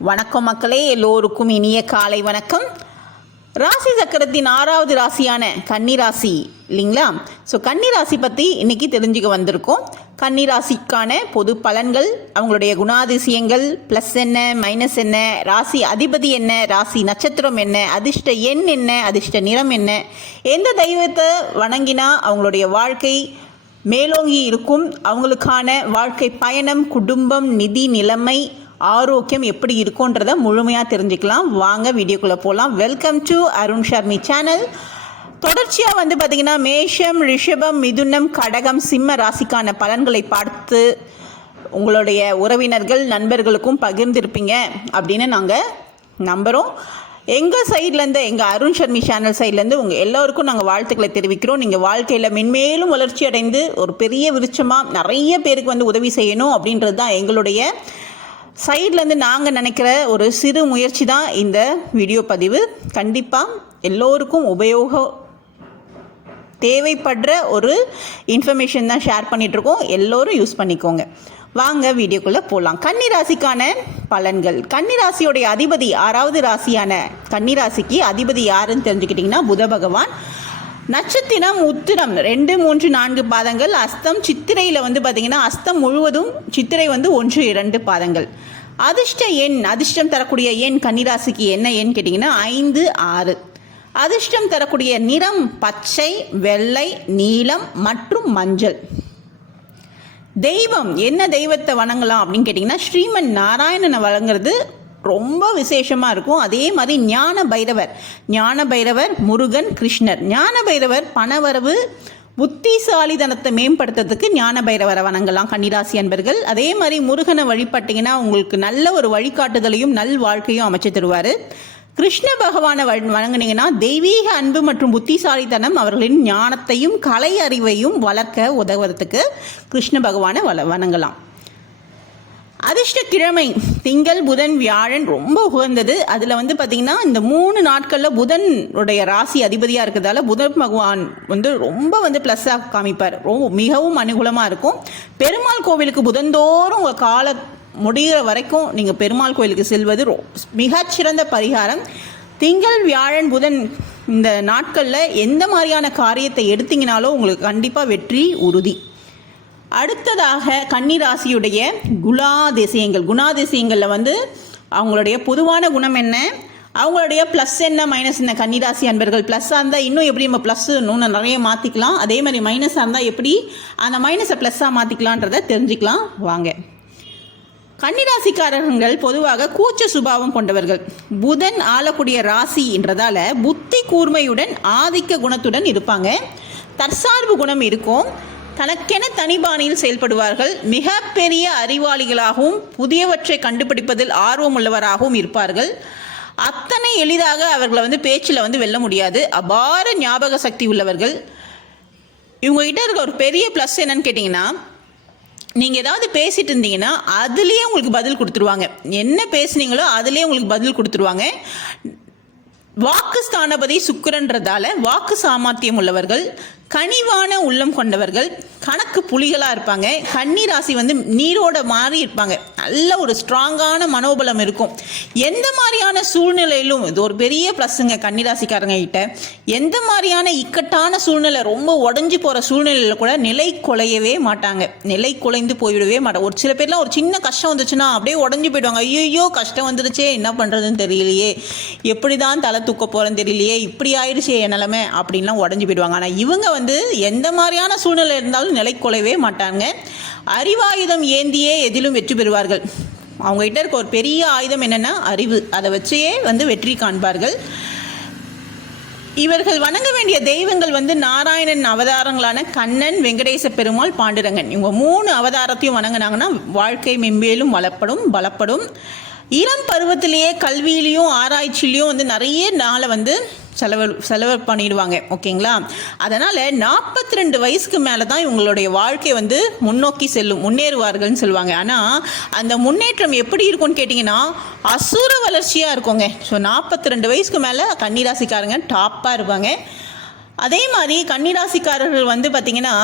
வணக்கம் மக்களே எல்லோருக்கும் இனிய காலை வணக்கம். ராசி சக்கரத்தின் ஆறாவது ராசியான கன்னி ராசி இல்லைங்களா? ஸோ கன்னி ராசி பற்றி இன்றைக்கி தெரிஞ்சுக்க வந்திருக்கோம். கன்னி ராசிக்கான பொது பலன்கள் அவங்களுடைய குணாதிசயங்கள் ப்ளஸ் என்ன மைனஸ் என்ன ராசி அதிபதி என்ன ராசி நட்சத்திரம் என்ன அதிர்ஷ்ட எண் என்ன அதிர்ஷ்ட நிறம் என்ன எந்த தெய்வத்தை வணங்கினா அவங்களுடைய வாழ்க்கை மேலோங்கி இருக்கும். அவங்களுக்கான வாழ்க்கை பயணம் குடும்பம் நிதி நிலைமை ஆரோக்கியம் எப்படி இருக்கும்ன்றத முழுமையாக தெரிஞ்சுக்கலாம். வாங்க வீடியோக்குள்ளே போகலாம் welcome to Arun Sharmi channel தொடர்ச்சியாக வந்து பார்த்திங்கன்னா மேஷம் ரிஷபம் மிதுனம் கடகம் சிம்ம ராசிக்கான பலன்களை பார்த்து உங்களுடைய உறவினர்கள் நண்பர்களுக்கும் பகிர்ந்திருப்பீங்க அப்படின்னு நாங்கள் நம்புகிறோம் எங்கள் சைட்லேருந்து எங்கள் அருண் ஷர்மி சேனல் சைட்லேருந்து உங்கள் எல்லோருக்கும் நாங்கள் வாழ்த்துக்களை தெரிவிக்கிறோம். நீங்கள் வாழ்க்கையில் மென்மேலும் வளர்ச்சி அடைந்து ஒரு பெரிய விருட்சமாக நிறைய பேருக்கு வந்து உதவி செய்யணும் அப்படின்றது தான் எங்களுடைய சைட்லேருந்து நாங்கள் நினைக்கிற ஒரு சிறு முயற்சி தான் இந்த வீடியோ பதிவு. கண்டிப்பாக எல்லோருக்கும் உபயோகம் தேவைப்படுற ஒரு இன்ஃபர்மேஷன் தான் ஷேர் பண்ணிகிட்ருக்கோம் எல்லோரும் யூஸ் பண்ணிக்கோங்க. வாங்க வீடியோக்குள்ளே போகலாம் கன்னிராசிக்கான பலன்கள். கன்னிராசியோடைய அதிபதி ஆறாவது ராசியான கன்னிராசிக்கு அதிபதி யாருன்னு தெரிஞ்சுக்கிட்டிங்கன்னா புத பகவான். நட்சத்திரம் உத்திரம். ரெண்டு மூன்று நான்கு பாதங்கள். அஸ்தம் சித்திரையில் வந்து பார்த்திங்கன்னா அஸ்தம் முழுவதும் சித்திரை வந்து ஒன்று இரண்டு பாதங்கள். அதிர்ஷ்ட எண். அதிர்ஷ்டம் தரக்கூடிய எண் கன்னிராசிக்கு என்ன எண் கேட்டிங்கன்னா ஐந்து ஆறு. அதிர்ஷ்டம் தரக்கூடிய நிறம் பச்சை வெள்ளை நீலம் மற்றும் மஞ்சள். தெய்வம். என்ன தெய்வத்தை வணங்கலாம் அப்படின்னு கேட்டிங்கன்னா ஸ்ரீமன் நாராயணனை வழங்குறது ரொம்ப விசேஷமாக இருக்கும். அதே மாதிரி ஞான பைரவர். ஞான பைரவர் முருகன் கிருஷ்ணர். ஞான பைரவர் பணவரவு புத்திசாலிதனத்தை மேம்படுத்துறதுக்கு ஞான பைரவரை வணங்கலாம் கன்னிராசி அன்பர்கள். அதே மாதிரி முருகனை வழிபட்டிங்கன்னா உங்களுக்கு நல்ல ஒரு வழிகாட்டுதலையும் நல் வாழ்க்கையும் அமைச்சு தருவார். கிருஷ்ண பகவானை வ- தெய்வீக அன்பு மற்றும் புத்திசாலித்தனம் அவர்களின் ஞானத்தையும் கலை அறிவையும் வளர்க்க உதவுறதுக்கு கிருஷ்ண பகவானை வள வணங்கலாம். அதிர்ஷ்ட கிழமை திங்கள் புதன் வியாழன் ரொம்ப உகந்தது. அதில் வந்து பார்த்திங்கன்னா இந்த மூணு நாட்களில் புதன் உடைய ராசி அதிபதியாக இருக்கிறதால புதன் பகவான் வந்து ரொம்ப வந்து ப்ளஸ்ஸாக காமிப்பார். ரொம்ப மிகவும் அனுகூலமாக இருக்கும். பெருமாள் கோவிலுக்கு புதன்தோறும் உங்கள் கால முடிகிற வரைக்கும் நீங்கள் பெருமாள் கோவிலுக்கு செல்வது ரொ- மிகச்சிறந்த பரிகாரம். திங்கள் வியாழன் புதன் இந்த நாட்களில் எந்த மாதிரியான காரியத்தை எடுத்தீங்கனாலும் உங்களுக்கு கண்டிப்பாக வெற்றி உறுதி. அடுத்ததாக கன்னிராசியுடைய குணாதிசயங்கள். குணாதிசயங்களில் வந்து அவங்களுடைய பொதுவான குணம் என்ன? அவங்களுடைய ப்ளஸ் என்ன மைனஸ் என்ன? கன்னிராசி அன்பர்கள் ப்ளஸ்ஸாக இருந்தால் இன்னும் எப்படி நம்ம ப்ளஸ் இன்னும் நிறைய மாற்றிக்கலாம் அதே மாதிரி மைனஸாக இருந்தால் எப்படி அந்த மைனஸை ப்ளஸ்ஸாக மாற்றிக்கலான்றதை தெரிஞ்சுக்கலாம். வாங்க. கன்னிராசிக்காரர்கள் பொதுவாக கூச்ச சுபாவம் கொண்டவர்கள். புதன் ஆளக்கூடிய ராசின்றதால புத்தி கூர்மையுடன் ஆதிக்க குணத்துடன் இருப்பாங்க. தற்சார்பு குணம் இருக்கும். தனக்கென தனிபாணியில் செயல்படுவார்கள். மிகப்பெரிய அறிவாளிகளாகவும் புதியவற்றை கண்டுபிடிப்பதில் ஆர்வம் உள்ளவராகவும் இருப்பார்கள். அத்தனை எளிதாக அவர்களை வந்து பேச்சில் வந்து வெல்ல முடியாது. அபார ஞாபக சக்தி உள்ளவர்கள். இவங்ககிட்ட இருக்க ஒரு பெரிய ப்ளஸ் என்னன்னு கேட்டிங்கன்னா நீங்கள் ஏதாவது பேசிட்டு இருந்தீங்கன்னா அதுலேயே உங்களுக்கு பதில் கொடுத்துருவாங்க. என்ன பேசுனீங்களோ அதுலேயே உங்களுக்கு பதில் கொடுத்துருவாங்க. வாக்கு ஸ்தானபதி சுக்கரன்றதால வாக்கு சாமர்த்தியம் உள்ளவர்கள். கனிவான உள்ளம் கொண்டவர்கள் கணக்கு புலிகளாக இருப்பாங்க. கன்னி ராசி வந்து நீரோட மாறி இருப்பாங்க. நல்ல ஒரு ஸ்ட்ராங்கான மனோபலம் இருக்கும். எந்த மாதிரியான சூழ்நிலையிலும் இது ஒரு பெரிய ப்ளஸ்ஸுங்க கன்னிராசிக்காரங்க கிட்ட. எந்த மாதிரியான இக்கட்டான சூழ்நிலை ரொம்ப உடஞ்சி போகிற சூழ்நிலையில் கூட நிலை குலையவே மாட்டாங்க. நிலை குலைந்து போய்விடவே மாட்டாங்க ஒரு சில பேர்லாம் ஒரு சின்ன கஷ்டம் வந்துச்சுன்னா அப்படியே உடஞ்சி போயிடுவாங்க. ஐயோ கஷ்டம் வந்துருச்சே என்ன பண்ணுறதுன்னு தெரியலையே. எப்படி தான் தலை தூக்க போகிறேன்னு தெரியலையே இப்படி ஆயிடுச்சே என் நிலமை அப்படின்லாம் உடஞ்சி போயிடுவாங்க. ஆனால் இவங்க வந்து எந்த மாதிரியான சூழ்நிலை இருந்தாலும் நிலை குலையவே மாட்டாங்க. அறிவாயுதம் ஏந்தியே எதிலும் வெற்றி பெறுவார்கள். அவங்ககிட்ட இருக்க ஒரு பெரிய ஆயுதம் என்னென்னா அறிவு. அதை வச்சே வந்து வெற்றி காண்பார்கள். இவர்கள் வணங்க வேண்டிய தெய்வங்கள் வந்து நாராயணன் அவதாரங்களான கண்ணன் வெங்கடேச பெருமாள் பாண்டுரங்கன். இவங்க மூணு அவதாரத்தையும் வணங்கினாங்கன்னா வாழ்க்கை மென்மேலும் வளப்படும் பலப்படும். இளம் பருவத்திலேயே கல்வியிலையும் ஆராய்ச்சியிலையும் வந்து நிறைய நாளை வந்து செலவு செலவு பண்ணிடுவாங்க. ஓகேங்களா? அதனால் நாற்பத்தி ரெண்டு வயசுக்கு மேலே தான் இவங்களுடைய வாழ்க்கை வந்து முன்னோக்கி செல்லும் முன்னேறுவார்கள்னு சொல்லுவாங்க. ஆனால் அந்த முன்னேற்றம் எப்படி இருக்கும்னு கேட்டிங்கன்னா அசுர வளர்ச்சியாக இருக்குங்க. ஸோ நாற்பத்தி ரெண்டு வயசுக்கு மேலே கன்னிராசிக்காரங்க டாப்பாக இருப்பாங்க. அதே மாதிரி கன்னிராசிக்காரர்கள் வந்து பார்த்திங்கன்னா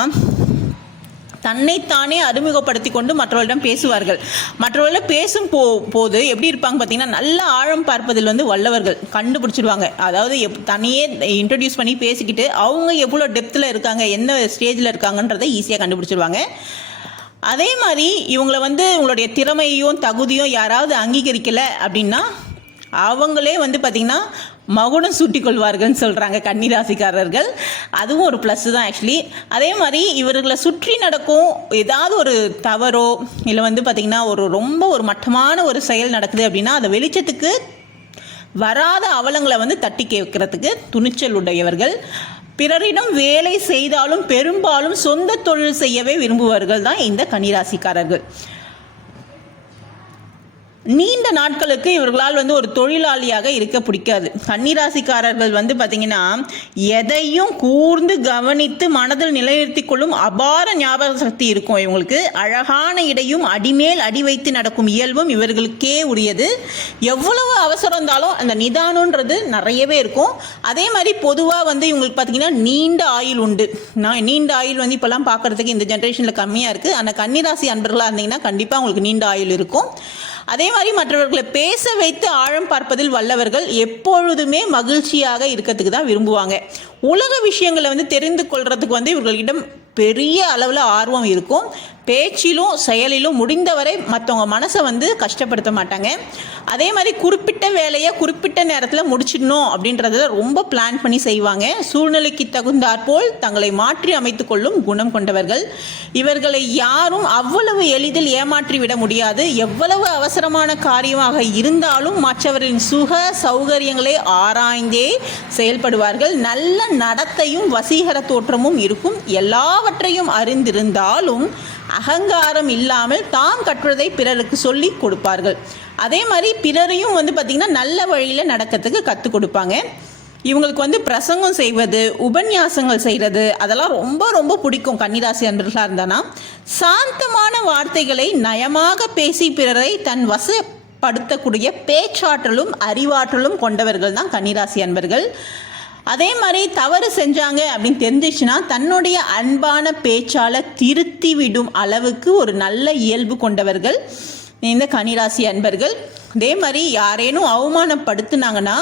தன்னைத்தானே அறிமுகப்படுத்தி கொண்டு மற்றவர்களிடம் பேசுவார்கள். மற்றவர்களிடம் பேசும் போ போது எப்படி இருப்பாங்க பார்த்தீங்கன்னா நல்ல ஆழம் பார்ப்பதில் வந்து வல்லவர்கள் கண்டுபிடிச்சிடுவாங்க. அதாவது எப் தனியே இன்ட்ரடியூஸ் பண்ணி பேசிக்கிட்டு அவங்க எவ்வளோ டெப்த்தில் இருக்காங்க எந்த ஸ்டேஜில் இருக்காங்கன்றதை ஈஸியாக கண்டுபிடிச்சிடுவாங்க. அதே மாதிரி இவங்களை வந்து உங்களுடைய திறமையும் தகுதியும் யாராவது அங்கீகரிக்கலை அப்படின்னா அவங்களே வந்து பார்த்திங்கன்னா மகுடம் சூட்டிக்கொள்வார்கள்னு சொல்கிறாங்க கன்னிராசிக்காரர்கள். அதுவும் ஒரு ப்ளஸ் தான் ஆக்சுவலி அதே மாதிரி இவர்களை சுற்றி நடக்கும் ஏதாவது ஒரு தவறோ இல்லை வந்து பார்த்திங்கன்னா ஒரு ரொம்ப ஒரு மட்டமான ஒரு செயல் நடக்குது அப்படின்னா அதை வெளிச்சத்துக்கு வராத அவலங்களை வந்து தட்டி கேட்கறதுக்கு துணிச்சல் உடையவர்கள். பிறரிடம் வேலை செய்தாலும் பெரும்பாலும் சொந்த தொழில் செய்யவே விரும்புவர்கள் தான் இந்த கன்னிராசிக்காரர்கள். நீண்ட நாட்களுக்கு இவர்களால் வந்து ஒரு தொழிலாளியாக இருக்க பிடிக்காது. கன்னிராசிக்காரர்கள் வந்து பார்த்திங்கன்னா எதையும் கூர்ந்து கவனித்து மனதில் நிலைநிறுத்தி கொள்ளும் அபார ஞாபக சக்தி இருக்கும் இவங்களுக்கு. அழகான இடையும் அடிமேல் அடி வைத்து நடக்கும் இயல்பும் இவர்களுக்கே உரியது. எவ்வளவு அவசரம் இருந்தாலும் அந்த நிதானன்றது நிறையவே இருக்கும். அதே மாதிரி பொதுவாக வந்து இவங்களுக்கு பார்த்திங்கன்னா நீண்ட ஆயுள் உண்டு. நான் நீண்ட ஆயுள் வந்து இப்போல்லாம் பார்க்குறதுக்கு இந்த ஜென்ரேஷனில் கம்மியாக இருக்குது ஆனால் கன்னிராசி அன்பர்களாக இருந்தீங்கன்னா கண்டிப்பாக உங்களுக்கு நீண்ட ஆயுள் இருக்கும். அதே மாதிரி மற்றவர்களை பேச வைத்து ஆழம் பார்ப்பதில் வல்லவர்கள் எப்பொழுதுமே மகிழ்ச்சியாக இருக்கிறதுக்கு தான் விரும்புவாங்க. உலக விஷயங்களை வந்து தெரிந்து கொள்றதுக்கு வந்து இவர்களிடம் பெரிய அளவில் ஆர்வம் இருக்கும். பேச்சிலும் செயலிலும் முடிந்தவரை மற்றவங்க மனசை வந்து கஷ்டப்படுத்த மாட்டாங்க. அதே மாதிரி குறிப்பிட்ட வேலையை குறிப்பிட்ட நேரத்தில் முடிச்சிடணும் அப்படின்றத ரொம்ப பிளான் பண்ணி செய்வாங்க. சூழ்நிலைக்கு தகுந்தாற்போல் தங்களை மாற்றி அமைத்து கொள்ளும் குணம் கொண்டவர்கள். இவர்களை யாரும் அவ்வளவு எளிதில் ஏமாற்றி விட முடியாது. எவ்வளவு அவசரமான காரியமாக இருந்தாலும் மற்றவரின் சுக சௌகரியங்களை ஆராய்ந்தே செயல்படுவார்கள். நல்ல நடத்தையும் வசீகர தோற்றமும் இருக்கும். எல்லாவற்றையும் அறிந்திருந்தாலும் அகங்காரம் இல்லாமல் தாம் கற்றுவதை பிறருக்கு சொல்லி கொடுப்பார்கள். அதே மாதிரி பிறரையும் வந்து பார்த்திங்கன்னா நல்ல வழியில் நடக்கிறதுக்கு கற்றுக் கொடுப்பாங்க. இவங்களுக்கு வந்து பிரசங்கம் செய்வது உபன்யாசங்கள் செய்கிறது அதெல்லாம் ரொம்ப ரொம்ப பிடிக்கும். கன்னிராசி அன்பர்களாக இருந்தானா? சாந்தமான வார்த்தைகளை நயமாக பேசி பிறரை தன் வசப்படுத்தக்கூடிய பேச்சாற்றலும் அறிவாற்றலும் கொண்டவர்கள் தான் கன்னிராசி அன்பர்கள். அதே மாதிரி தவறு செஞ்சாங்க அப்படின்னு தெரிஞ்சிச்சுன்னா தன்னுடைய அன்பான பேச்சால திருத்தி விடும் அளவுக்கு ஒரு நல்ல இயல்பு கொண்டவர்கள் இந்த கனிராசி அன்பர்கள். அதே மாதிரி யாரேனும் அவமானப்படுத்துனாங்கன்னா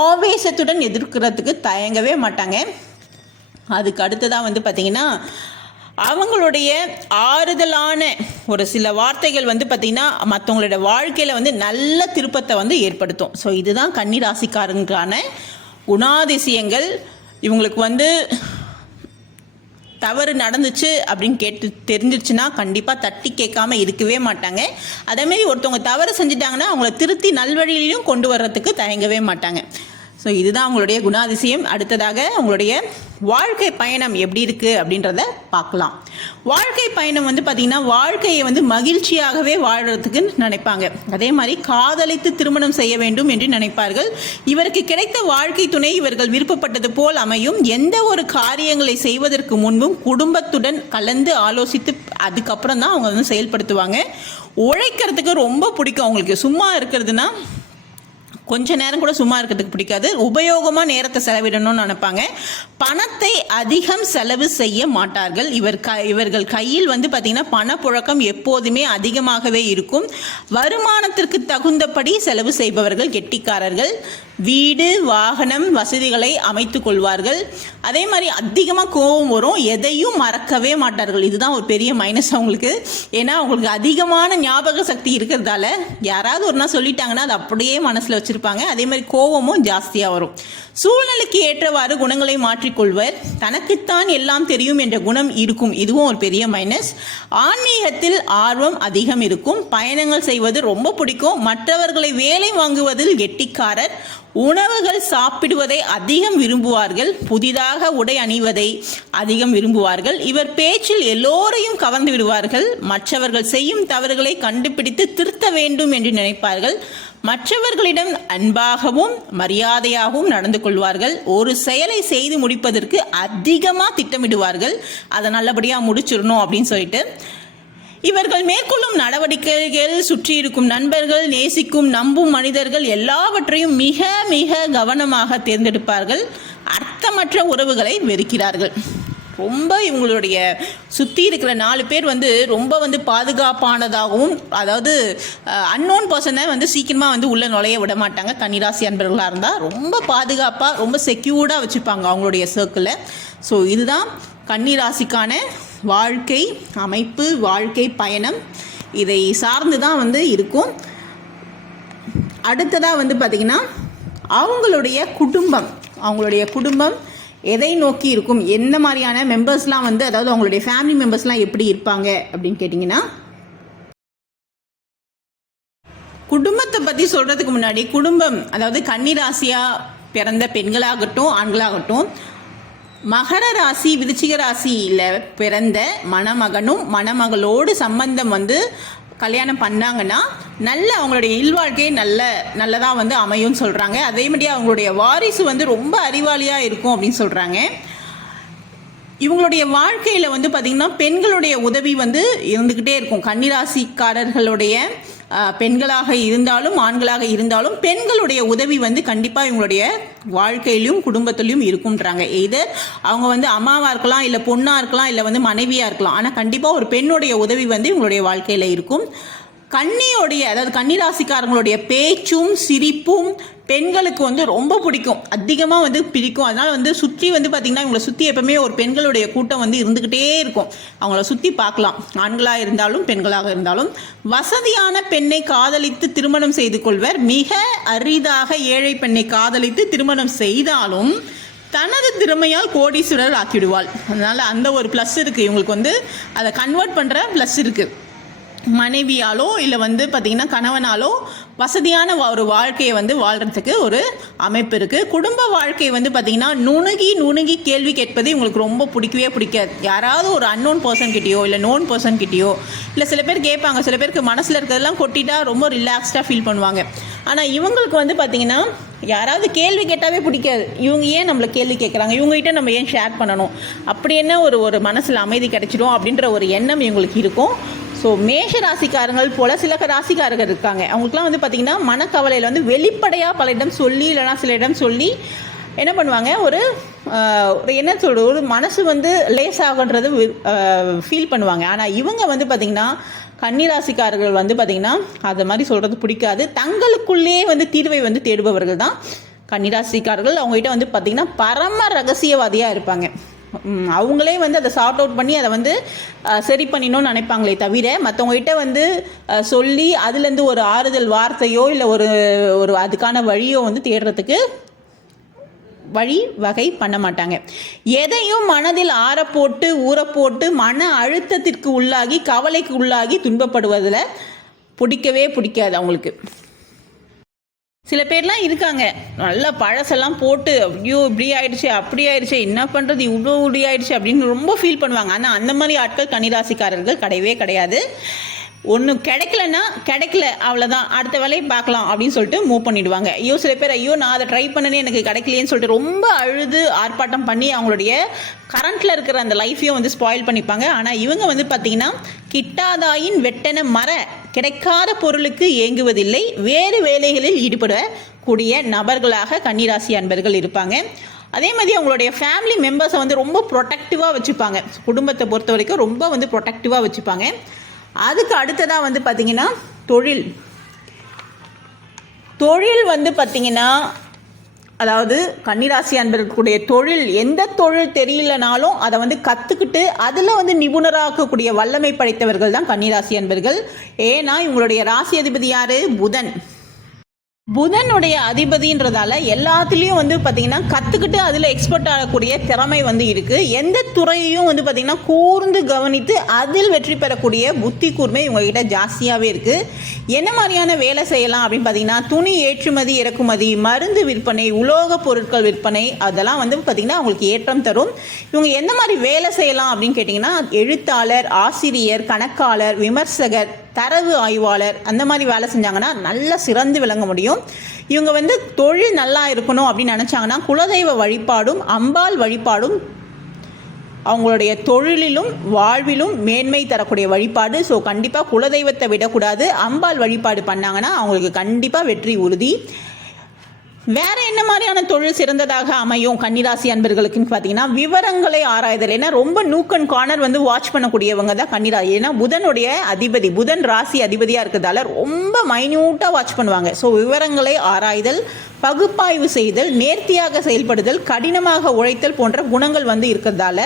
ஆவேசத்துடன் எதிர்க்கிறதுக்கு தயங்கவே மாட்டாங்க. அதுக்கு அடுத்ததாக வந்து பார்த்திங்கன்னா அவங்களுடைய ஆறுதலான ஒரு சில வார்த்தைகள் வந்து பார்த்திங்கன்னா மற்றவங்களோட வாழ்க்கையில் வந்து நல்ல திருப்பத்தை வந்து ஏற்படுத்தும். ஸோ இதுதான் கன்னி ராசிக்காரங்களுக்கான குணாதிசயங்கள் இவங்களுக்கு வந்து தவறு நடந்துச்சு அப்படின்னு கேட்டு தெரிஞ்சிருச்சுன்னா கண்டிப்பாக தட்டி கேட்காம இருக்கவே மாட்டாங்க. அதேமாரி ஒருத்தவங்க தவறு செஞ்சுட்டாங்கன்னா அவங்கள திருத்தி நல்வழியிலையும் கொண்டு வர்றதுக்கு தயங்கவே மாட்டாங்க. ஸோ இதுதான் அவங்களுடைய குணாதிசயம். அடுத்ததாக அவங்களுடைய வாழ்க்கை பயணம் எப்படி இருக்குது அப்படின்றத பார்க்கலாம். வாழ்க்கை பயணம் வந்து பார்த்திங்கன்னா வாழ்க்கையை வந்து மகிழ்ச்சியாகவே வாழ்கிறதுக்கு நினைப்பாங்க. அதே மாதிரி காதலித்து திருமணம் செய்ய வேண்டும் என்று நினைப்பார்கள். இவருக்கு கிடைத்த வாழ்க்கை துணை இவர்கள் விருப்பப்பட்டது போல் அமையும். எந்த ஒரு காரியங்களை செய்வதற்கு முன்பும் குடும்பத்துடன் கலந்து ஆலோசித்து அதுக்கப்புறம் தான் அவங்க வந்து செயல்படுத்துவாங்க. உழைக்கிறதுக்கு ரொம்ப பிடிக்கும். அவங்களுக்கு சும்மா இருக்கிறதுனா கொஞ்ச நேரம் கூட சும்மா இருக்கிறதுக்கு பிடிக்காது. உபயோகமாக நேரத்தை செலவிடணும்னு நினைப்பாங்க. பணத்தை அதிகம் செலவு செய்ய மாட்டார்கள். இவர் க இவர்கள் கையில் வந்து பார்த்திங்கன்னா பணப்புழக்கம் எப்போதுமே அதிகமாகவே இருக்கும். வருமானத்திற்கு தகுந்தபடி செலவு செய்பவர்கள் கெட்டிக்காரர்கள். வீடு வாகனம் வசதிகளை அமைத்து கொள்வார்கள். அதே மாதிரி அதிகமாக கோபம் வரும். எதையும் மறக்கவே மாட்டார்கள். இதுதான் ஒரு பெரிய மைனஸ் அவங்களுக்கு. ஏன்னா அவங்களுக்கு அதிகமான ஞாபக சக்தி இருக்கிறதால யாராவது ஒரு நாள் சொல்லிட்டாங்கன்னா அது அப்படியே மனசில் வச்சுருப்பாங்க. அதே மாதிரி கோபமும் ஜாஸ்தியாக வரும். சூழ்நிலைக்கு ஏற்றவாறு குணங்களை மாற்றிக்கொள்வர். தனக்குத்தான் எல்லாம் தெரியும் என்ற குணம் இருக்கும். இதுவும் ஒரு பெரிய மைனஸ் ஆன்மீகத்தில் ஆர்வம் அதிகம் இருக்கும். பயணங்கள் செய்வது ரொம்ப பிடிக்கும். மற்றவர்களை வேலை வாங்குவதில் கெட்டிக்காரர். உணவுகள் சாப்பிடுவதை அதிகம் விரும்புவார்கள். புதிதாக உடை அணிவதை அதிகம் விரும்புவார்கள். இவர் பேச்சில் எல்லோரையும் கவர்ந்து விடுவார்கள். மற்றவர்கள் செய்யும் தவறுகளை கண்டுபிடித்து திருத்த வேண்டும் என்று நினைப்பார்கள். மற்றவர்களிடம் அன்பாகவும் மரியாதையாகவும் நடந்து கொள்வார்கள். ஒரு செயலை செய்து முடிப்பதற்கு அதிகமாக திட்டமிடுவார்கள். அதை நல்லபடியாக முடிச்சிடணும் அப்படின்னு சொல்லிட்டு. இவர்கள் மேற்கொள்ளும் நடவடிக்கைகள் சுற்றி இருக்கும் நண்பர்கள் நேசிக்கும் நம்பும் மனிதர்கள் எல்லாவற்றையும் மிக மிக கவனமாக தேர்ந்தெடுப்பார்கள். அர்த்தமற்ற உறவுகளை வெறுக்கிறார்கள். ரொம்ப இவங்களுடைய சுற்றி இருக்கிற நாலு பேர் வந்து ரொம்ப வந்து பாதுகாப்பானதாகவும் அதாவது அன்னோன் பர்சனை வந்து சீக்கிரமாக வந்து உள்ளே நுழைய விட மாட்டாங்க. கன்னிராசி அன்பர்களாக இருந்தால் ரொம்ப பாதுகாப்பாக ரொம்ப செக்யூர்டாக வச்சுப்பாங்க அவங்களுடைய சர்க்கிளை ஸோ இதுதான் கன்னிராசிக்கான வாழ்க்கை அமைப்பு வாழ்க்கை பயணம். இதை சார்ந்து தான் வந்து இருக்கும். அடுத்ததாக வந்து பார்த்திங்கன்னா அவங்களுடைய குடும்பம். அவங்களுடைய குடும்பம் எதை நோக்கி இருக்கும்? எந்த மாதிரியான மெம்பர்ஸ்லாம் வந்து அதாவது அவங்களுடைய ஃபேமிலி மெம்பர்ஸ்லாம் எப்படி இருப்பாங்க? அப்படின்னு கேட்டிங்கன்னா குடும்பத்தை பற்றி சொல்கிறதுக்கு முன்னாடி குடும்பம் அதாவது கன்னிராசியாக பிறந்த பெண்களாகட்டும் ஆண்களாகட்டும் மகர ராசி விருச்சிக ராசியில் பிறந்த மணமகனும் மணமகளோடு சம்பந்தம் வந்து கல்யாணம் பண்ணாங்கன்னா நல்ல அவங்களுடைய இல்வாழ்க்கை நல்ல நல்லதாக வந்து அமையும்னு சொல்கிறாங்க அதே மாதிரி அவங்களுடைய வாரிசு வந்து ரொம்ப அறிவாளியாக இருக்கும் அப்படின்னு சொல்கிறாங்க இவங்களுடைய வாழ்க்கையில் வந்து பார்த்திங்கன்னா பெண்களுடைய உதவி வந்து இருந்துக்கிட்டே இருக்கும். கன்னிராசிக்காரர்களுடைய பெண்களாக இருந்தாலும் ஆண்களாக இருந்தாலும் பெண்களுடைய உதவி வந்து கண்டிப்பாக இவங்களுடைய வாழ்க்கையிலும் குடும்பத்திலையும் இருக்கும்ன்றாங்க. எய்தர் அவங்க வந்து அம்மாவாக இருக்கலாம் இல்லை பொண்ணாக இருக்கலாம் இல்லை வந்து மனைவியாக இருக்கலாம். ஆனால் கண்டிப்பாக ஒரு பெண்ணுடைய உதவி வந்து இவங்களுடைய வாழ்க்கையில் இருக்கும். கன்னியோடைய அதாவது கன்னிராசிக்காரங்களுடைய பேச்சும் சிரிப்பும் பெண்களுக்கு வந்து ரொம்ப பிடிக்கும். அதிகமாக வந்து பிடிக்கும். அதனால் வந்து சுற்றி வந்து பார்த்திங்கன்னா இவங்களை சுற்றி எப்பவுமே ஒரு பெண்களுடைய கூட்டம் வந்து இருந்துக்கிட்டே இருக்கும். அவங்கள சுற்றி பார்க்கலாம் ஆண்களாக இருந்தாலும் பெண்களாக இருந்தாலும். வசதியான பெண்ணை காதலித்து திருமணம் செய்து கொள்வர். மிக அரிதாக ஏழை பெண்ணை காதலித்து திருமணம் செய்தாலும் தனது திறமையால் கோடீஸ்வரர் ஆக்கிவிடுவாள். அதனால் அந்த ஒரு ப்ளஸ் இருக்குது இவங்களுக்கு வந்து அதை கன்வெர்ட் பண்ணுற ப்ளஸ் இருக்குது மனைவியாலோ இல்லை வந்து பார்த்திங்கன்னா கணவனாலோ வசதியான வா- ஒரு வாழ்க்கையை வந்து வாழ்கிறதுக்கு ஒரு அமைப்பு இருக்குது குடும்ப வாழ்க்கை வந்து பார்த்திங்கன்னா நுணுகி நுணுகி கேள்வி கேட்பது இவங்களுக்கு ரொம்ப பிடிக்கவே பிடிக்காது. யாராவது ஒரு அன்னோன் பர்சன் கிட்டேயோ இல்லை நோன் பர்சன் கிட்டேயோ இல்லை சில பேர் கேட்பாங்க. சில பேருக்கு மனசில் இருக்கிறதெல்லாம் கொட்டிட்டா ரொம்ப ரிலாக்ஸ்டாக ஃபீல் பண்ணுவாங்க. ஆனால் இவங்களுக்கு வந்து பார்த்திங்கன்னா யாராவது கேள்வி கேட்டாவே பிடிக்காது. இவங்க ஏன் நம்மளை கேள்வி கேட்குறாங்க இவங்ககிட்ட நம்ம ஏன் ஷேர் பண்ணணும்? அப்படி என்ன ஒரு ஒரு மனசில் அமைதி கிடைச்சிடும் அப்படின்ற ஒரு எண்ணம் இவங்களுக்கு இருக்கும். ஸோ மேஷ ராசிக்காரங்கள் போல சில ராசிக்காரர்கள் இருக்காங்க. அவங்களுக்குலாம் வந்து பார்த்திங்கன்னா மனக்கவலையில் வந்து வெளிப்படையாக பல இடம் சொல்லி இல்லைனா சில இடம் சொல்லி என்ன பண்ணுவாங்க? ஒரு ஒரு என்ன சொல்கிறது ஒரு மனசு வந்து லேசாகன்றது ஃபீல் பண்ணுவாங்க. ஆனால் இவங்க வந்து பார்த்திங்கன்னா கன்னிராசிக்காரர்கள் வந்து பார்த்திங்கன்னா அது மாதிரி சொல்கிறது பிடிக்காது. தங்களுக்குள்ளேயே வந்து தீர்வை வந்து தேடுபவர்கள் தான் கன்னிராசிக்காரர்கள் அவங்ககிட்ட வந்து பார்த்திங்கன்னா பரம ரகசியவாதியாக இருப்பாங்க. அவங்களே வந்து அதை சார்ட் அவுட் பண்ணி அதை வந்து சரி பண்ணிடணும்னு நினைப்பாங்களே தவிர மற்றவங்ககிட்ட வந்து சொல்லி அதுலேருந்து ஒரு ஆறுதல் வார்த்தையோ இல்லை ஒரு ஒரு அதுக்கான வழியோ வந்து தேடுறதுக்கு வழி வகை பண்ண மாட்டாங்க. எதையும் மனதில் ஆறப்போட்டு ஊறப்போட்டு மன அழுத்தத்திற்கு உள்ளாகி கவலைக்கு உள்ளாகி துன்பப்படுவதில் பிடிக்கவே பிடிக்காது அவங்களுக்கு. சில பேர்லாம் இருக்காங்க. நல்லா பழசெல்லாம் போட்டு ஐயோ இப்படி ஆயிடுச்சு அப்படி ஆயிடுச்சு என்ன பண்ணுறது இவ்வளோ இப்படி ஆயிடுச்சு அப்படின்னு ரொம்ப ஃபீல் பண்ணுவாங்க. ஆனால் அந்த மாதிரி ஆட்கள் கன்னிராசிக்காரர்கள் கிடையவே கிடையாது. ஒன்று கிடைக்கலன்னா கிடைக்கல அவ்வளோதான் அடுத்த வேலையை பார்க்கலாம் அப்படின்னு சொல்லிட்டு மூவ் பண்ணிடுவாங்க. ஐயோ சில பேர் ஐயோ நான் அதை ட்ரை பண்ணனே எனக்கு கிடைக்கலையேன்னு சொல்லிட்டு ரொம்ப அழுது ஆர்ப்பாட்டம் பண்ணி அவங்களுடைய கரண்ட்டில் இருக்கிற அந்த லைஃப்பையும் வந்து ஸ்பாயில் பண்ணிப்பாங்க. ஆனால் இவங்க வந்து பார்த்திங்கன்னா கிட்டாதாயின் வெட்டன மர கிடைக்காத பொருளுக்கு ஏங்குவதில்லை வேறு வேலைகளில் ஈடுபடக்கூடிய நபர்களாக கன்னிராசி அன்பர்கள் இருப்பாங்க. அதே மாதிரி அவங்களுடைய ஃபேமிலி மெம்பர்ஸை வந்து ரொம்ப ப்ரொடெக்டிவாக வச்சுப்பாங்க. குடும்பத்தை பொறுத்த வரைக்கும் ரொம்ப வந்து ப்ரொடெக்டிவாக வச்சுப்பாங்க. அதுக்கு அடுத்ததாக வந்து பார்த்திங்கன்னா தொழில். தொழில் வந்து பார்த்திங்கன்னா அதாவது கன்னிராசி அன்பர்களுடைய தொழில் எந்த தொழில் தெரியலனாலும் அதை வந்து கற்றுக்கிட்டு அதில் வந்து நிபுணராக்கக்கூடிய வல்லமை படைத்தவர்கள் தான் கன்னிராசி அன்பர்கள். ஏன்னா இவங்களுடைய ராசி அதிபதி யார்? புதன். புதனுடைய அதிபதின்றதால எல்லாத்துலேயும் வந்து பார்த்தீங்கன்னா கற்றுக்கிட்டு அதில் எக்ஸ்பர்ட் ஆகக்கூடிய திறமை வந்து இருக்குது எந்த துறையையும் வந்து பார்த்திங்கன்னா கூர்ந்து கவனித்து அதில் வெற்றி பெறக்கூடிய புத்தி கூர்மை இவங்ககிட்ட ஜாஸ்தியாகவே இருக்குது என்ன மாதிரியான வேலை செய்யலாம் அப்படின்னு பார்த்தீங்கன்னா துணி ஏற்றுமதி இறக்குமதி மருந்து விற்பனை உலோகப் பொருட்கள் விற்பனை அதெல்லாம் வந்து பார்த்திங்கன்னா அவங்களுக்கு ஏற்றம் தரும். இவங்க எந்த மாதிரி வேலை செய்யலாம் அப்படின்னு கேட்டிங்கன்னா எழுத்தாளர் ஆசிரியர் கணக்காளர் விமர்சகர் தரவு ஆய்வாளர் அந்த மாதிரி வேலை செஞ்சாங்கன்னா நல்லா சிறந்து விளங்க முடியும். இவங்க வந்து தொழில் நல்லா இருக்கணும் அப்படின்னு நினச்சாங்கன்னா குலதெய்வ வழிபாடும் அம்பாள் வழிபாடும் அவங்களுடைய தொழிலிலும் வாழ்விலும் மேன்மை தரக்கூடிய வழிபாடு. ஸோ கண்டிப்பாக குலதெய்வத்தை விடக்கூடாது. அம்பாள் வழிபாடு பண்ணாங்கன்னா அவங்களுக்கு கண்டிப்பாக வெற்றி உறுதி. வேற என்ன மாதிரியான தொழில் சிறந்ததாக அமையும் கன்னிராசி அன்பர்களுக்குன்னு பார்த்தீங்கன்னா விவரங்களை ஆராய்தல். ஏன்னா ரொம்ப நூக் அண்ட் கார்னர் வந்து வாட்ச் பண்ணக்கூடியவங்க தான் கன்னிராசி. ஏன்னா புதனுடைய அதிபதி புதன் ராசி அதிபதியாக இருக்கிறதால ரொம்ப மைன்யூட்டாக வாட்ச் பண்ணுவாங்க. ஸோ விவரங்களை ஆராய்தல் பகுப்பாய்வு செய்தல் நேர்த்தியாக செயல்படுதல் கடினமாக உழைத்தல் போன்ற குணங்கள் வந்து இருக்கிறதால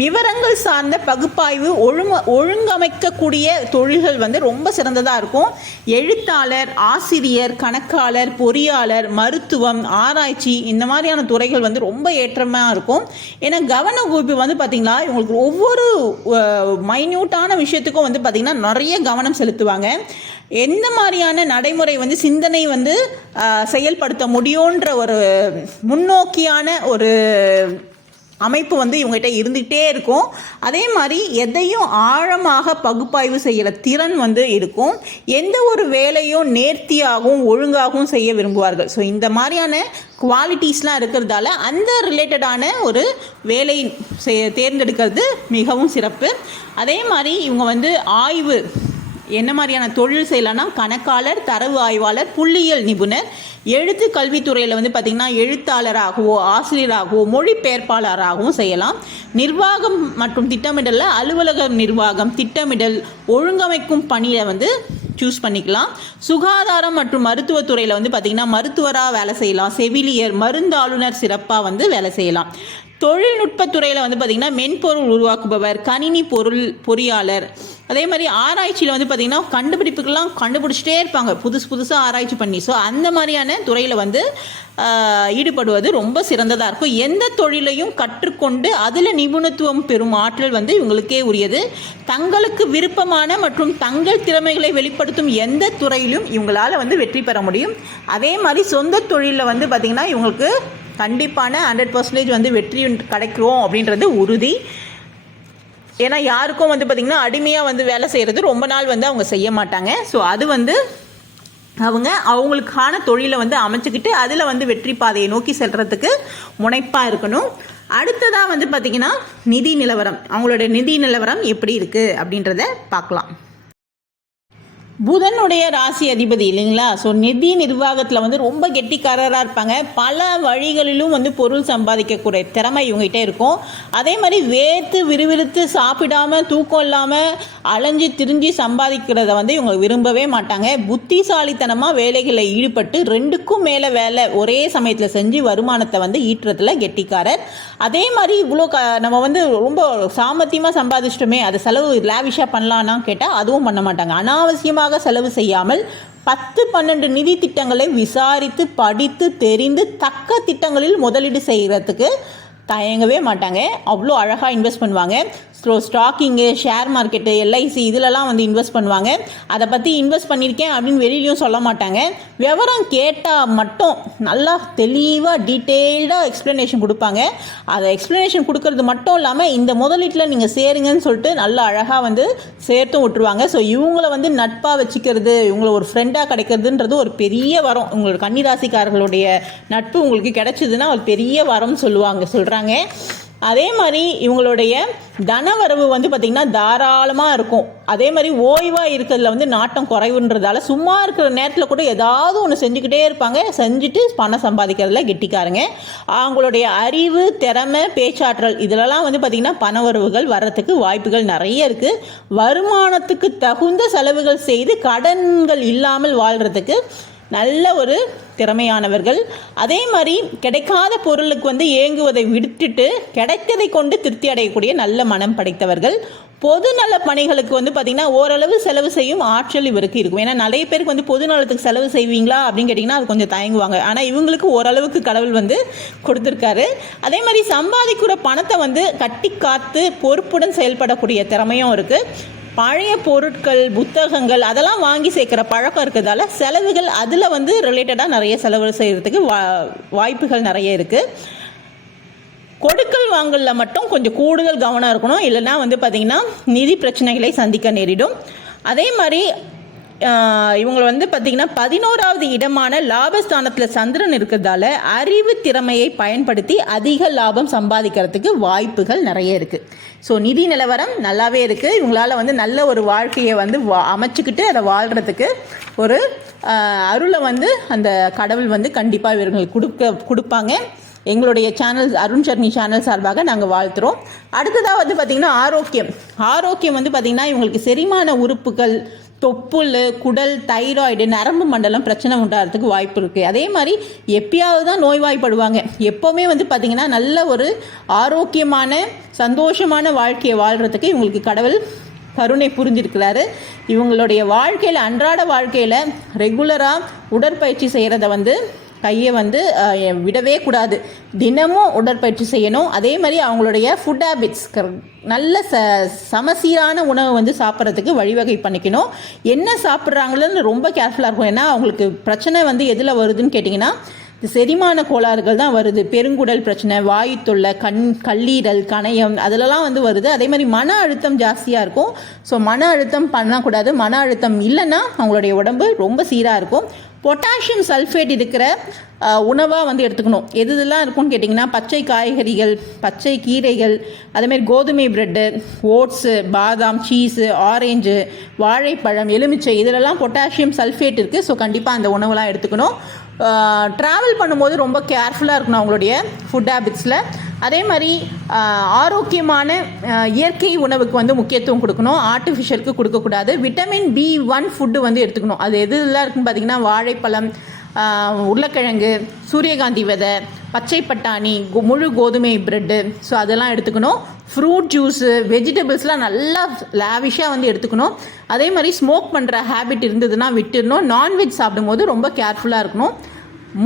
விவரங்கள் சார்ந்த பகுப்பாய்வு ஒழுங்க ஒழுங்கமைக்கக்கூடிய தொழில்கள் வந்து ரொம்ப சிறந்ததாக இருக்கும். எழுத்தாளர் ஆசிரியர் கணக்காளர் பொறியாளர் மருத்துவம் ஆராய்ச்சி இந்த மாதிரியான துறைகள் வந்து ரொம்ப ஏற்றமாக இருக்கும். ஏன்னா கவன குவிப்பு வந்து பார்த்திங்கன்னா இவங்களுக்கு ஒவ்வொரு மைன்யூட்டான விஷயத்துக்கும் வந்து பார்த்திங்கன்னா நிறைய கவனம் செலுத்துவாங்க. எந்த மாதிரியான நடைமுறை வந்து சிந்தனை வந்து செயல்படுத்த முடியுன்ற ஒரு முன்னோக்கியான ஒரு அமைப்பு வந்து இவங்ககிட்ட இருந்துகிட்டே இருக்கும். அதே மாதிரி எதையும் ஆழமாக பகுப்பாய்வு செய்கிற திறன் வந்து இருக்கும். எந்த ஒரு வேலையும் நேர்த்தியாகவும் ஒழுங்காகவும் செய்ய விரும்புவார்கள். ஸோ இந்த மாதிரியான குவாலிட்டிஸ்லாம் இருக்கிறதால அந்த ரிலேட்டடான ஒரு வேலை செய்ய தேர்ந்தெடுக்கிறது மிகவும் சிறப்பு. அதே மாதிரி இவங்க வந்து ஆய்வு என்ன மாதிரியான தொழில் செய்யலாம்னா கணக்காளர் தரவு ஆய்வாளர் புள்ளியியல் நிபுணர் எழுத்து கல்வித்துறையில் வந்து பார்த்திங்கன்னா எழுத்தாளராகவோ ஆசிரியராகவோ மொழிபெயர்ப்பாளராகவும் செய்யலாம். நிர்வாகம் மற்றும் திட்டமிடலில் அலுவலக நிர்வாகம் திட்டமிடல் ஒழுங்கமைக்கும் பணியை வந்து சூஸ் பண்ணிக்கலாம். சுகாதாரம் மற்றும் மருத்துவத்துறையில் வந்து பார்த்திங்கன்னா மருத்துவராக வேலை செய்யலாம். செவிலியர் மருந்தாளுநர் சிறப்பாக வந்து வேலை செய்யலாம். தொழில்நுட்பத்துறையில் வந்து பார்த்திங்கன்னா மென்பொருள் உருவாக்குபவர் கணினி பொருள் பொறியாளர் அதே மாதிரி ஆராய்ச்சியில் வந்து பார்த்திங்கன்னா கண்டுபிடிப்புக்கெல்லாம் கண்டுபிடிச்சிட்டே இருப்பாங்க. புதுசு புதுசாக ஆராய்ச்சி பண்ணி. ஸோ அந்த மாதிரியான துறையில் வந்து ஈடுபடுவது ரொம்ப சிறந்ததாக இருக்கும். எந்த தொழிலையும் கற்றுக்கொண்டு அதில் நிபுணத்துவம் பெறும் ஆற்றல் வந்து இவங்களுக்கே உரியது. தங்களுக்கு விருப்பமான மற்றும் தங்கள் திறமைகளை வெளிப்படுத்தும் எந்த துறையிலும் இவங்களால் வந்து வெற்றி பெற முடியும். அதே மாதிரி சொந்த தொழிலில் வந்து பார்த்திங்கன்னா இவங்களுக்கு கண்டிப்பான ஹண்ட்ரட் பர்சன்டேஜ் வந்து வெற்றி கிடைக்கிறோம் அப்படின்றது உறுதி. ஏன்னா யாருக்கும் வந்து பார்த்திங்கன்னா அடிமையாக வந்து வேலை செய்கிறது ரொம்ப நாள் வந்து அவங்க செய்ய மாட்டாங்க. ஸோ அது வந்து அவங்க அவங்களுக்கான தொழிலை வந்து அமைச்சுக்கிட்டு அதில் வந்து வெற்றி பாதையை நோக்கி செல்கிறதுக்கு முனைப்பாக இருக்கணும். அடுத்ததாக வந்து பார்த்திங்கன்னா நிதி நிலவரம். அவங்களோட நிதி நிலவரம் எப்படி இருக்குது அப்படின்றத பார்க்கலாம். புதனுடைய ராசி அதிபதி இல்லைங்களா? ஸோ நிதி நிர்வாகத்தில் வந்து ரொம்ப கெட்டிக்காரராக இருப்பாங்க. பல வழிகளிலும் வந்து பொருள் சம்பாதிக்கக்கூடிய திறமை இவங்ககிட்ட இருக்கும். அதே மாதிரி வேர்த்து விறுவிறுத்து சாப்பிடாம தூக்கம் இல்லாமல் அலைஞ்சு திரிஞ்சு சம்பாதிக்கிறத வந்து இவங்க விரும்பவே மாட்டாங்க. புத்திசாலித்தனமாக வேலைகளில் ஈடுபட்டு ரெண்டுக்கும் மேலே வேலை ஒரே சமயத்தில் செஞ்சு வருமானத்தை வந்து ஈட்டுறதுல கெட்டிக்காரர். அதே மாதிரி இவ்வளோ க நம்ம வந்து ரொம்ப சாமர்த்தியமாக சம்பாதிச்சிட்டோமே அதை செலவு லேவிஷாக பண்ணலான்னா கேட்டால் அதுவும் பண்ண மாட்டாங்க. அனாவசியமாக செலவு செய்யாமல் பத்து பன்னெண்டு நிதி திட்டங்களை விசாரித்து படித்து தெரிந்து தக்க திட்டங்களில் முதலீடு செய்கிறதுக்கு தயங்கவே மாட்டாங்க. அவ்வளோ அழகாக இன்வெஸ்ட் பண்ணுவாங்க. ஸோ ஸ்டாக்கிங்கு ஷேர் மார்க்கெட்டு எல்ஐசி இதிலலாம் வந்து இன்வெஸ்ட் பண்ணுவாங்க. அதை பற்றி இன்வெஸ்ட் பண்ணியிருக்கேன் அப்படின்னு வெளியிலையும் சொல்ல மாட்டாங்க. விவரம் கேட்டால் மட்டும் நல்லா தெளிவாக டீட்டெயில்டாக எக்ஸ்ப்ளனேஷன் கொடுப்பாங்க. அதை எக்ஸ்ப்ளனேஷன் கொடுக்கறது மட்டும் இல்லாமல் இந்த முதலீட்டில் நீங்கள் சேருங்கன்னு சொல்லிட்டு நல்லா அழகாக வந்து சேர்த்தும் விட்டுருவாங்க. ஸோ இவங்கள வந்து நட்பாக வச்சுக்கிறது இவங்களை ஒரு ஃப்ரெண்டாக கிடைக்கிறதுன்றது ஒரு பெரிய வரம். உங்களோட கன்னிராசிக்காரர்களுடைய நட்பு உங்களுக்கு கிடைச்சதுன்னா ஒரு பெரிய வரம்னு சொல்லுவாங்க சொல்கிறாங்க அதே மாதிரி இவங்களுடைய தனவரவு வந்து பார்த்திங்கன்னா தாராளமாக இருக்கும். அதே மாதிரி ஓய்வாக இருக்கிறதுல வந்து நாட்டம் குறைவுன்றதால சும்மா இருக்கிற நேரத்தில் கூட ஏதாவது ஒன்று செஞ்சுக்கிட்டே இருப்பாங்க. செஞ்சுட்டு பணம் சம்பாதிக்கிறதுல கெட்டிக்காருங்க. அவங்களுடைய அறிவு திறமை பேச்சாற்றல் இதிலலாம் வந்து பார்த்திங்கன்னா பணவரவுகள் வர்றதுக்கு வாய்ப்புகள் நிறைய இருக்குது வருமானத்துக்கு தகுந்த செலவுகள் செய்து கடன்கள் இல்லாமல் வாழ்கிறதுக்கு நல்ல ஒரு திறமையானவர்கள். அதே மாதிரி கிடைக்காத பொருளுக்கு வந்து ஏங்குவதை விட்டுட்டு கிடைத்ததை கொண்டு திருப்தி அடையக்கூடிய நல்ல மனம் படைத்தவர்கள். பொது நல பணிகளுக்கு வந்து பார்த்திங்கன்னா ஓரளவு செலவு செய்யும் ஆற்றல் இவருக்கு இருக்கும். ஏன்னா நிறைய பேருக்கு வந்து பொது நலத்துக்கு செலவு செய்வீங்களா அப்படின்னு கேட்டிங்கன்னா அது கொஞ்சம் தயங்குவாங்க. ஆனால் இவங்களுக்கு ஓரளவுக்கு கடவுள் வந்து கொடுத்துருக்காரு. அதே மாதிரி சம்பாதிக்கிற பணத்தை வந்து கட்டி காத்து பொறுப்புடன் செயல்படக்கூடிய திறமையும் இருக்குது பழைய பொருட்கள் புத்தகங்கள் அதெல்லாம் வாங்கி சேர்க்குற பழக்கம் இருக்கிறதால செலவுகள் அதில் வந்து ரிலேட்டடாக நிறைய செலவு செய்கிறதுக்கு வா வாய்ப்புகள் நிறைய இருக்குது கொடுக்கல் வாங்கலில் மட்டும் கொஞ்சம் கூடுதல் கவனம் இருக்கணும். இல்லைன்னா வந்து பார்த்திங்கன்னா நிதி பிரச்சனைகளை சந்திக்க நேரிடும். அதே மாதிரி இவங்களை இவங்க வந்து பார்த்திங்கன்னா பதினோராவது இடமான லாபஸ்தானத்தில் சந்திரன் இருக்கிறதால அறிவு திறமையை பயன்படுத்தி அதிக லாபம் சம்பாதிக்கிறதுக்கு வாய்ப்புகள் நிறைய இருக்குது ஸோ நிதி நிலவரம் நல்லாவே இருக்குது இவங்களால வந்து நல்ல ஒரு வாழ்க்கையை வந்து வா அமைச்சுக்கிட்டு அதை வாழ்கிறதுக்கு ஒரு அருளை வந்து அந்த கடவுள் வந்து கண்டிப்பாக இவர்களுக்கு கொடுக்க கொடுப்பாங்க. எங்களுடைய சேனல் அருண் சர்னி சேனல் சார்பாக நாங்கள் வாழ்த்துறோம். அடுத்ததாக வந்து பார்த்திங்கன்னா ஆரோக்கியம். ஆரோக்கியம் வந்து பார்த்திங்கன்னா இவங்களுக்கு செரிமான உறுப்புகள் தொப்புள் குடல் தைராய்டு நரம்பு மண்டலம் பிரச்சனை உண்டாகிறதுக்கு வாய்ப்பு இருக்குது அதே மாதிரி எப்பயாவது தான் நோய்வாய்ப்படுவாங்க. எப்போவுமே வந்து பார்த்திங்கன்னா நல்ல ஒரு ஆரோக்கியமான சந்தோஷமான வாழ்க்கையை வாழ்கிறதுக்கு இவங்களுக்கு கடவுள் கருணை புரிஞ்சிருக்கிறாரு. இவங்களுடைய வாழ்க்கையில் அன்றாட வாழ்க்கையில் ரெகுலராக உடற்பயிற்சி செய்கிறத வந்து கையை வந்து விடவே கூடாது. தினமும் உடற்பயிற்சி செய்யணும். அதே மாதிரி அவங்களுடைய ஃபுட் ஹேபிட்ஸ் நல்ல ச சமசீரான உணவு வந்து சாப்பிட்றதுக்கு வழிவகை பண்ணிக்கணும். என்ன சாப்பிட்றாங்களோன்னு ரொம்ப கேர்ஃபுல்லாக இருக்கும். ஏன்னா அவங்களுக்கு பிரச்சனை வந்து எதில் வருதுன்னு கேட்டிங்கன்னா இந்த செரிமான கோளாறுகள் தான் வருது. பெருங்குடல் பிரச்சனை வாயு தொல்லை கண் கல்லீரல் கணையம் அதிலலாம் வந்து வருது. அதே மாதிரி மன அழுத்தம் ஜாஸ்தியாக இருக்கும். ஸோ மன அழுத்தம் பண்ணக்கூடாது. மன அழுத்தம் இல்லைன்னா அவங்களுடைய உடம்பு ரொம்ப சீராக இருக்கும். பொட்டாசியம் சல்ஃபேட் இருக்கிற உணவாக வந்து எடுத்துக்கணும். எது இதெல்லாம் இருக்கும்னு கேட்டிங்கன்னா பச்சை காய்கறிகள் பச்சை கீரைகள் அதேமாரி கோதுமை ப்ரெட்டு ஓட்ஸு பாதாம் சீஸு ஆரேஞ்சு வாழைப்பழம் எலுமிச்சை இதிலெல்லாம் பொட்டாசியம் சல்ஃபேட் இருக்குது ஸோ கண்டிப்பாக அந்த உணவுலாம் எடுத்துக்கணும். ட்ராவல் பண்ணும்போது ரொம்ப கேர்ஃபுல்லாக இருக்கணும் அவங்களுடைய ஃபுட் ஹேபிட்ஸில் அதே மாதிரி ஆரோக்கியமான இயற்கை உணவுக்கு வந்து முக்கியத்துவம் கொடுக்கணும். ஆர்டிஃபிஷியலுக்கு கொடுக்கக்கூடாது. விட்டமின் பி ஒன் ஃபுட்டு வந்து எடுத்துக்கணும். அது எது எல்லாம் இருக்குன்னு பார்த்தீங்கன்னா வாழைப்பழம் உருளைக்கிழங்கு சூரியகாந்தி விதை பச்சை பட்டாணி முழு கோதுமை பிரெட்டு ஸோ அதெல்லாம் எடுத்துக்கணும். ஃப்ரூட் ஜூஸு வெஜிடபிள்ஸ்லாம் நல்லா லேவிஷாக வந்து எடுத்துக்கணும். அதே மாதிரி ஸ்மோக் பண்ணுற ஹேபிட் இருந்ததுன்னா விட்டுடணும். நான்வெஜ் சாப்பிடும்போது ரொம்ப கேர்ஃபுல்லாக இருக்கணும்.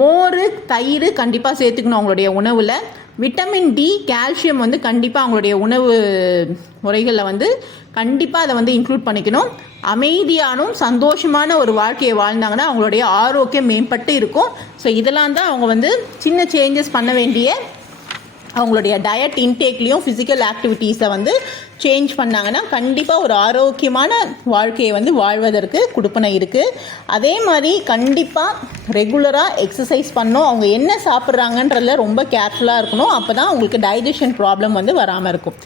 மோர் தயிர் கண்டிப்பாக சேர்த்துக்கணும் அவங்களுடைய உணவில். விட்டமின் டி கால்சியம் வந்து கண்டிப்பாக அவங்களுடைய உணவு முறைகளில் வந்து கண்டிப்பாக அதை வந்து இன்க்ளூட் பண்ணிக்கணும். அமைதியானும் சந்தோஷமான ஒரு வாழ்க்கையை வாழ்ந்தாங்கன்னா அவங்களுடைய ஆரோக்கியம் மேம்பட்டு இருக்கும். ஸோ இதெல்லாம் தான் அவங்க வந்து சின்ன சேஞ்சஸ் பண்ண வேண்டிய அவங்களுடைய டயட் இன்டேக்லேயும் ஃபிசிக்கல் ஆக்டிவிட்டீஸை வந்து சேஞ்ச் பண்ணாங்கன்னா கண்டிப்பாக ஒரு ஆரோக்கியமான வாழ்க்கையை வந்து வாழ்வதற்கு கொடுப்பனை இருக்குது அதே மாதிரி கண்டிப்பாக ரெகுலராக எக்ஸசைஸ் பண்ணணும். அவங்க என்ன சாப்பிட்றாங்கன்றதில் ரொம்ப கேர்ஃபுல்லாக இருக்கணும். அப்போ தான் அவங்களுக்கு டைஜஷன் ப்ராப்ளம் வந்து வராமல் இருக்கும்.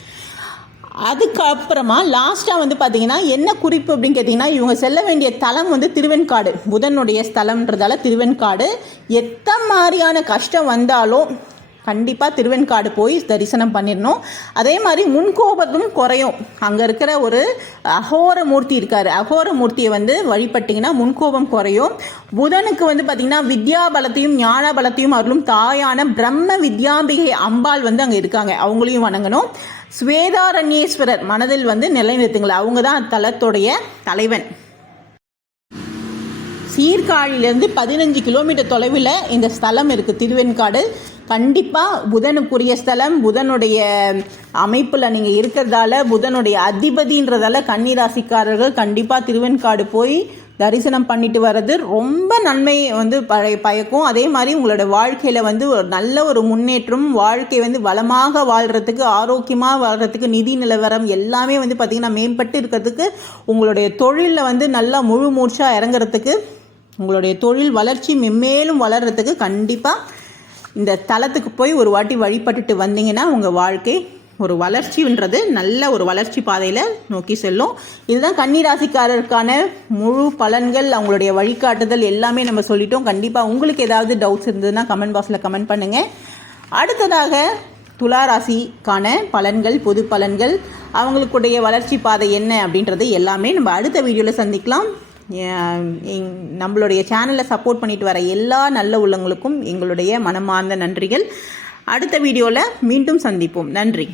அதுக்கப்புறமா லாஸ்ட்டாக வந்து பார்த்திங்கன்னா என்ன குறிப்பு அப்படின்னு கேட்டிங்கன்னா இவங்க செல்ல வேண்டிய தலம் வந்து திருவெண்காடு. புதனுடைய ஸ்தலம்ன்றதால திருவெண்காடு. எத்த மாதிரியான கஷ்டம் வந்தாலும் கண்டிப்பாக திருவெண்காடு போய் தரிசனம் பண்ணிடணும். அதே மாதிரி முன்கோபத்தும் குறையும். அங்கே இருக்கிற ஒரு அகோர மூர்த்தி இருக்கார். அகோர மூர்த்தியை வந்து வழிபட்டிங்கன்னா முன்கோபம் குறையும். புதனுக்கு வந்து பார்த்திங்கன்னா வித்யா பலத்தையும் ஞான பலத்தையும் அருளும் தாயான பிரம்ம வித்யாம்பிகை அம்பாள் வந்து அங்கே இருக்காங்க. அவங்களையும் வணங்கணும். ஸ்வேதாரண்யேஸ்வரர் மனதில் வந்து நிலைநிறுத்துங்களேன். அவங்க தான் தலத்துடைய தலைவன். சீர்காழியிலேருந்து பதினஞ்சு கிலோமீட்டர் தொலைவில் இந்த ஸ்தலம் இருக்குது திருவெண்காடு. கண்டிப்பாக புதனுக்குரிய ஸ்தலம். புதனுடைய அமைப்பில் நீங்கள் இருக்கிறதால புதனுடைய அதிபதின்றதால கன்னிராசிக்காரர்கள் கண்டிப்பாக திருவெண்காடு போய் தரிசனம் பண்ணிட்டு வர்றது ரொம்ப நன்மை வந்து பழைய பயக்கும். அதே மாதிரி உங்களோட வாழ்க்கையில் வந்து ஒரு நல்ல ஒரு முன்னேற்றம் வாழ்க்கை வந்து வளமாக வாழ்கிறதுக்கு ஆரோக்கியமாக வாழ்கிறதுக்கு நிதி நிலவரம் எல்லாமே வந்து பார்த்திங்கன்னா மேம்பட்டு இருக்கிறதுக்கு உங்களுடைய தொழிலில் வந்து நல்லா முழு மூச்சாக இறங்குறதுக்கு உங்களுடைய தொழில் வளர்ச்சி மென்மேலும் வளர்கிறதுக்கு கண்டிப்பாக இந்த தளத்துக்கு போய் ஒரு வாட்டி வழிபட்டுட்டு வந்தீங்கன்னா உங்கள் வாழ்க்கை ஒரு வளர்ச்சின்றது நல்ல ஒரு வளர்ச்சி பாதையில் நோக்கி செல்லும். இதுதான் கன்னிராசிக்காரருக்கான முழு பலன்கள் அவங்களுடைய வழிகாட்டுதல் எல்லாமே நம்ம சொல்லிட்டோம். கண்டிப்பாக உங்களுக்கு ஏதாவது டவுட்ஸ் இருந்ததுன்னா கமெண்ட் பாக்ஸில் கமெண்ட் பண்ணுங்கள் அடுத்ததாக துலா ராசிக்கான பலன்கள் பொது பலன்கள் அவங்களுக்குடைய வளர்ச்சி பாதை என்ன அப்படின்றது எல்லாமே நம்ம அடுத்த வீடியோவில் சந்திக்கலாம். நம்மளுடைய சேனலை சப்போர்ட் பண்ணிட்டு வர எல்லா நல்ல உள்ளங்களுக்கும் எங்களுடைய மனமார்ந்த நன்றிகள். அடுத்த வீடியோவில் மீண்டும் சந்திப்போம். நன்றி.